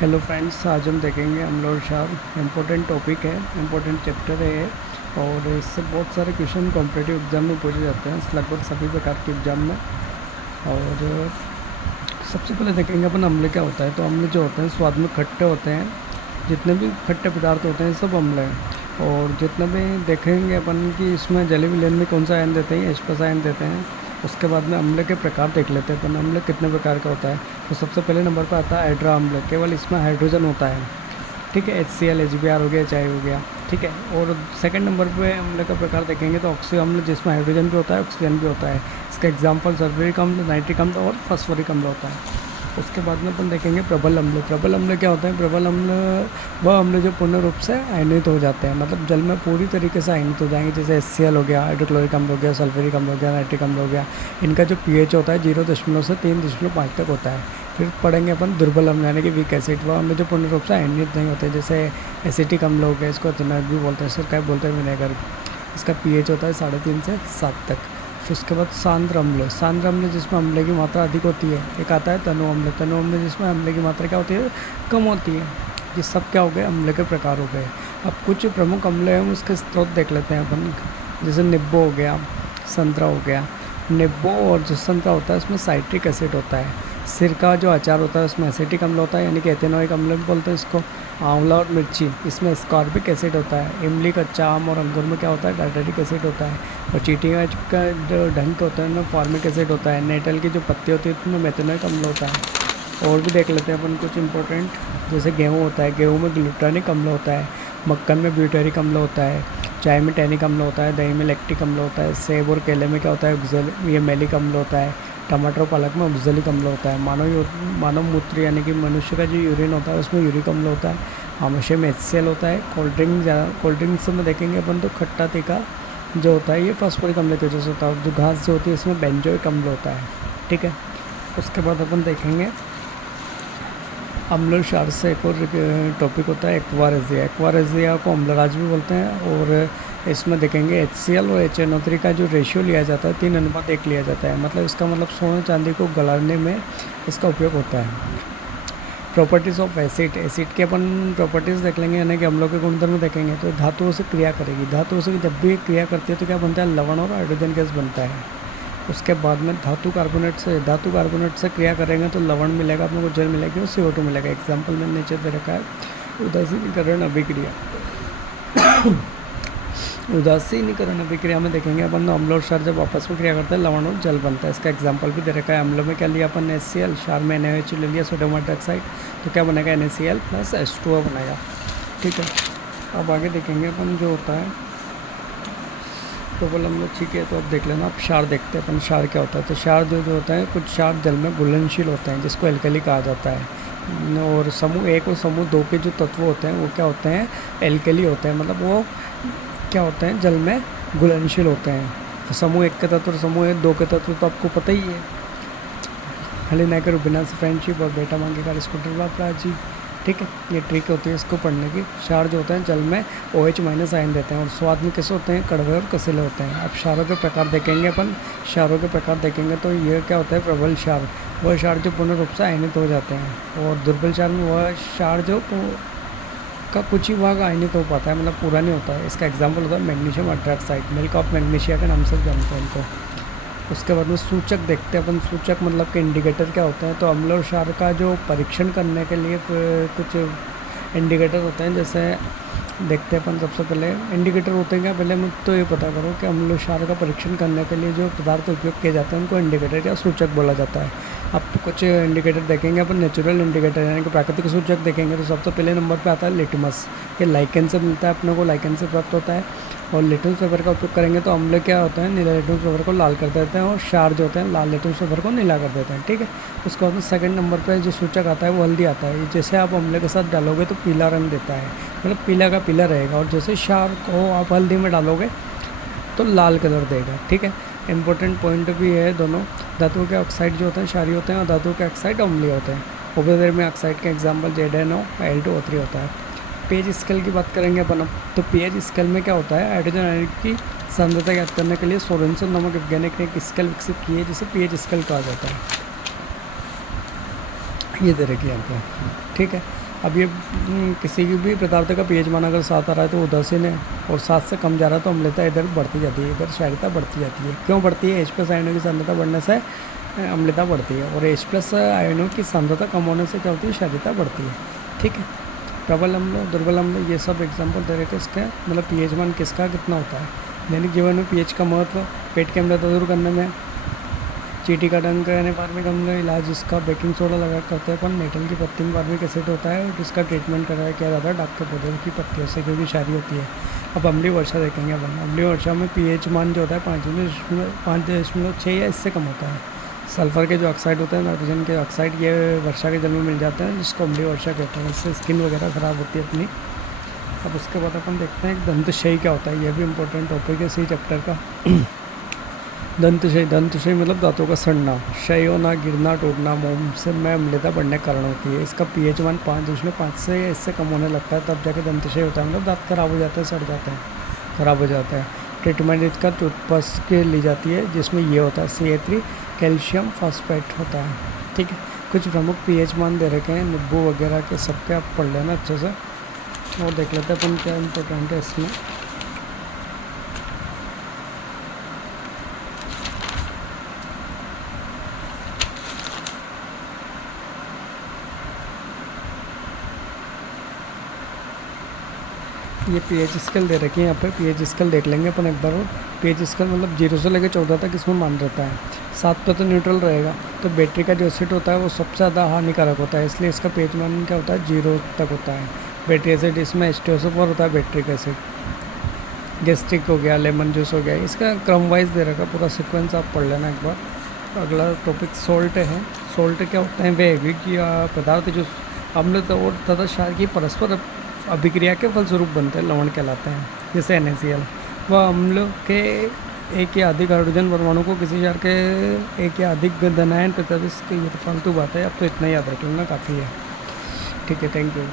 Hello friends, आज हम देखेंगे अम्ल और क्षार। इम्पोर्टेंट टॉपिक है, इम्पोर्टेंट चैप्टर है ये। और इससे बहुत सारे क्वेश्चन कॉम्पिटिटिव एग्जाम में पूछे जाते हैं, लगभग सभी प्रकार के एग्जाम में। और सबसे पहले देखेंगे अपन अम्ल क्या होता है। तो अम्ल जो होते हैं स्वाद में खट्टे होते हैं। जितने भी खट्टे पदार्थ होते हैं सब अम्ल हैं। और जितने भी देखेंगे अपन कि इसमें जली विलयन में कौन सा आयन देते हैं, H+ आयन देते हैं। उसके बाद में अम्ल के प्रकार देख लेते हैं अपन, अम्ल कितने प्रकार का होता है। तो सबसे पहले नंबर पर आता है हाइड्रा अम्ल, केवल इसमें हाइड्रोजन होता है। ठीक है, HCl HBr हो गया, HI हो गया। ठीक है, और सेकंड नंबर पे अम्ल का प्रकार देखेंगे तो ऑक्सी अम्ल, जिसमें हाइड्रोजन भी होता है, ऑक्सीजन भी होता है। इसका एग्जाम्पल सल्फ्यूरिक अम्ल, नाइट्रिक अम्ल और फॉस्फोरिक अम्ल होता है। उसके बाद में अपन देखेंगे प्रबल अम्ल। प्रबल अम्ल क्या होता है? प्रबल अम्ल वह अम्ल जो पूर्ण रूप से आयनित हो जाते हैं, मतलब जल में पूरी तरीके से आयनित हो जाएंगे। जैसे HCl हो गया, हाइड्रोक्लोरिक अम्ल हो गया, सल्फ्यूरिक अम्ल हो गया, नाइट्रिक अम्ल हो गया। इनका जो pH होता है 0 से 3.5 तक होता है। फिर पढ़ेंगे अपन दुर्बल अम्ल यानी कि वीक एसिड, वह अम्ल जो पूर्ण रूप से आयनित नहीं होते। जैसे एसिटिक अम्ल हो गया, इसको एथेनॉइड भी बोलते हैं, सिरका बोलते हैं, विनेगर। इसका pH होता है 3.5 से 7 तक। फिर उसके बाद सांद्र अम्ल। सांद्र अम्ल जिसमें अम्ल की मात्रा अधिक होती है। एक आता है तनु अम्ल। तनु अम्ल जिसमें अम्ल की मात्रा क्या होती है? कम होती है। ये सब क्या हो गए? अम्ल के प्रकार हो गए। अब कुछ प्रमुख अम्ल हैं, उसके स्रोत देख लेते हैं अपन। जैसे निब्बो हो गया, संतरा हो गया। निब्बो और जो संतरा होता है उसमें साइट्रिक एसिड होता है। सिरका जो अचार होता है उसमें एसिटिक अम्ल होता है, यानी कि एथेनॉइक अम्ल भी बोलते हैं इसको। आंवला और मिर्ची, इसमें स्कॉर्बिक एसिड होता है। इमली, कच्चा आम और अंगूर में क्या होता है? टार्टरिक एसिड होता है। और चींटी का जो डंक होता है ना, फॉर्मिक एसिड होता है। नेटल की जो पत्ती होती है उसमें मेथेनॉइक अम्ल होता है। और भी देख लेते हैं अपन कुछ इंपॉर्टेंट। जैसे गेहूँ होता है, गेहूँ में ग्लूटानिक अम्ल होता है। मक्खन में ब्यूटेरिक अम्ल होता है। चाय में टैनिक अम्ल होता है। दही में लैक्टिक अम्ल होता है। सेब और केले में क्या होता है? ये मेलिक अम्ल होता है। टमाटर और पालक में ऑक्जेलिक अम्ल होता है। मानव मूत्र यानी कि मनुष्य का जो यूरिन होता है उसमें यूरिक अम्ल होता है। हमेशा में HCl होता है। कोल्ड ड्रिंक्स में देखेंगे अपन तो खट्टा तीखा जो होता है ये फास्फोरिक अम्ल की वजह से होता है। और जो घास जो होती है इसमें बेंजोइक अम्ल होता है। ठीक है, उसके बाद अपन देखेंगे अम्ल और क्षार से एक और टॉपिक होता है एक्वारेजिया। एक्वारेजिया को अम्लराज भी बोलते हैं। और इसमें देखेंगे HCl और HNO3 का जो रेशियो लिया जाता है 3:1 लिया जाता है। मतलब इसका मतलब सोने चांदी को गलाने में इसका उपयोग होता है। Properties of acid. एसिड के अपन प्रॉपर्टीज़ देख लेंगे, यानी कि अम्लों के गुणधर्म देखेंगे। तो धातुओं से क्रिया करेगी, धातुओं से जब भी क्रिया करती है तो क्या बनता है? लवण और हाइड्रोजन गैस बनता है। उसके बाद में धातु कार्बोनेट से क्रिया करेंगे तो लवण मिलेगा, अपने को जल मिलेगी और CO2 मिलेगा। एग्जाम्पल में नीचे दे रखा है उदासीनीकरण अभिक्रिया। उदासीनीकरण अभिक्रिया में देखेंगे अपन अम्ल और क्षार जब आपस में क्रिया करते हैं लवण और जल बनता है। इसका एग्जाम्पल भी दे रखा है। अम्ल में क्या लिया अपन? HCl, क्षार में NaOH ले लिया, सोडियम हाइड्रोक्साइड। तो क्या बनेगा? NaCl + H2O बनेगा। ठीक है, अब आगे देखेंगे अपन जो होता है प्रबल अम्ल। ठीक है, तो अब देख लेना। अब क्षार देखते हैं अपन, क्षार क्या होता है। तो क्षार जो होता है, कुछ क्षार जल में घुलनशील होते हैं जिसको एल्कली कहा जाता है। और समूह 1 और समूह 2 के जो तत्व होते हैं वो क्या होते हैं? एल्कली होते हैं। मतलब वो क्या होते हैं? जल में घुलनशील होते हैं। तो समूह 1 के तत्व और समूह 2 के तत्व तो आपको पता ही है। हले नायकर बिना से फ्रेंडशिप और बेटा मांगे कार स्कूटर बापरा जी। ठीक है, ये ट्रिक होती है इसको पढ़ने की। क्षार जो होते हैं जल में OH- आयन देते हैं। और स्वाद में कैसे होते हैं? कड़वे और कसीले होते हैं। अब क्षारों के प्रकार देखेंगे अपन। क्षारों के प्रकार देखेंगे तो ये क्या होता है? प्रबल क्षार, वह क्षार जो पूर्ण रूप से आयनित हो जाते हैं। और दुर्बल क्षार में वह क्षार जो का कुछ ही भाग आयनित हो पाता है, मतलब पूरा नहीं होता है। इसका एग्जाम्पल होता है magnesium hydroxide, milk of magnesia के नाम से जानते हैं इनको। उसके बाद में सूचक देखते हैं अपन। सूचक मतलब कि इंडिकेटर क्या होते हैं? तो अम्ल और क्षार का जो परीक्षण करने के लिए कुछ इंडिकेटर होते हैं। जैसे देखते हैं अपन, सबसे पहले इंडिकेटर होते हैं क्या? पहले मैं तो ये पता करो कि अम्ल और क्षार का परीक्षण करने के लिए जो पदार्थ उपयोग किए जाते हैं उनको इंडिकेटर या सूचक बोला जाता है। अब कुछ इंडिकेटर देखेंगे अपन, नेचुरल इंडिकेटर यानी कि प्राकृतिक सूचक देखेंगे। तो सबसे पहले नंबर पे आता है लिटमस। ये लाइकेन से मिलता है अपने को, लाइकेन से प्राप्त होता है। और लिटमस पेपर का उपयोग करेंगे तो अम्ल क्या होता है? नीला लिटमस पेपर को लाल कर देते हैं और क्षार जो होते हैं लाल लिटमस पेपर को नीला कर देते हैं। ठीक है, उसके बाद में सेकंड नंबर पे जो सूचक आता है वो हल्दी आता है। जैसे आप अम्ल के साथ डालोगे तो पीला रंग देता है, मतलब पीला का पीला रहेगा। और जैसे क्षार को आप हल्दी में डालोगे तो लाल कलर देगा। ठीक है, इंपॉर्टेंट पॉइंट भी है दोनों। धातुओं के ऑक्साइड जो होते हैं क्षारीय होते हैं और धातुओं के ऑक्साइड अम्लीय होते हैं। उपदेर में ऑक्साइड के एग्जाम्पल ZnO, Al2O3 होता है। pH स्केल की बात करेंगे अपन। तो pH स्केल में क्या होता है? हाइड्रोजन आयन की सांद्रता ज्ञात करने के लिए सोरेनसन नामक वैज्ञानिक ने एक स्केल विकसित की है जिसे pH स्केल कहा जाता है। ये दे रखी है यहाँ पे। ठीक है, अब ये किसी की भी पदार्थ का पीएच मान अगर 7 आ रहा है तो उदासीन है, और 7 से कम जा रहा है तो अम्लता इधर बढ़ती जाती है, इधर क्षारीयता बढ़ती जाती है। क्यों बढ़ती है? H+ आयनों की सांद्रता बढ़ने से अम्लता बढ़ती है, और H+ आयनों की सांद्रता कम होने से क्या होती है? क्षारीयता बढ़ती है। ठीक है, प्रबल अम्ल, दुर्बल अम्ल, ये सब एग्जाम्पल दे रखे इसके, मतलब पीएच मान किसका कितना होता है। दैनिक जीवन में पीएच का महत्व पेट की अम्लता दूर करने में, चींटी का डंक यानी फार्मिक अम्ल इलाज इसका बेकिंग सोडा लगा करते हैं, पर मेटल की पत्ती में फार्मिक एसिड होता है और इसका ट्रीटमेंट कराया किया जाता है डाक के पौधे की पत्तियों से, क्योंकि क्षारीय होती है। अब अम्लीय वर्षा देखेंगे अपन। अम्लीय वर्षा में पीएच मान जो होता है 5.6 या इससे कम होता है। सल्फर के जो ऑक्साइड होते हैं, नाइट्रोजन के ऑक्साइड, ये वर्षा के जल में मिल जाते हैं, जिसको अम्लीय वर्षा कहते हैं। इससे स्किन वगैरह ख़राब होती है अपनी। अब उसके बाद अपन देखते हैं दंतक्षय क्या होता है। यह भी इम्पोर्टेंट टॉपिक है इसी चैप्टर का। दंतक्षय, दंतक्षय मतलब दांतों का सड़ना, क्षय होना, गिरना, टूटना, मुंह से में अम्लता बढ़ने के कारण होती है। इसका पीएच मान 5.5 से या इससे कम होने लगता है, तब जाके दंतक्षय होता है, मतलब दांत खराब हो जाते हैं, सड़ जाते हैं, खराब हो जाते हैं। ट्रीटमेंट इसका टूथपेस्ट के ली जाती है, जिसमें ये होता है CA3 कैल्शियम फॉस्फेट होता है। ठीक है, कुछ प्रमुख पीएच मान दे रखे हैं नींबू वगैरह के, सबके आप पढ़ लेना अच्छे से, और देख लेते हैं अपन क्या इम्पोर्टेंट है इसमें। ये पीएच स्केल दे रखी है यहाँ पे, पीएच स्केल देख लेंगे अपन एक बार। और पीएच स्केल मतलब 0 से लेकर 14 तक इसमें मान रहता है। 7 पे तो न्यूट्रल रहेगा, तो बैटरी का जो एसिड होता है वो सबसे ज़्यादा हानिकारक होता है, इसलिए इसका पीएच मान क्या होता है? 0 तक होता है। बैटरी एसिड, इसमें H2SO4 होता है बैटरिक एसिड। गैस्ट्रिक हो गया, लेमन जूस हो गया, इसका क्रम वाइज दे रखा, पूरा सीक्वेंस आप पढ़ लेना एक बार। अगला टॉपिक सोल्ट है। सोल्ट क्या होता है? वे कि पदार्थ जो अम्ल और तथा क्षार की परस्पर अभिक्रिया के फलस्वरूप बनते हैं, लवण कहलाते हैं। जैसे NaCl, वह अम्ल के एक या अधिक हाइड्रोजन परमाणु को किसी क्षार के एक या अधिक धनायन प्रतिस्थापित। ये तो फालतू बात है, अब तो इतना याद रख लेना काफ़ी है। ठीक है, थैंक यू।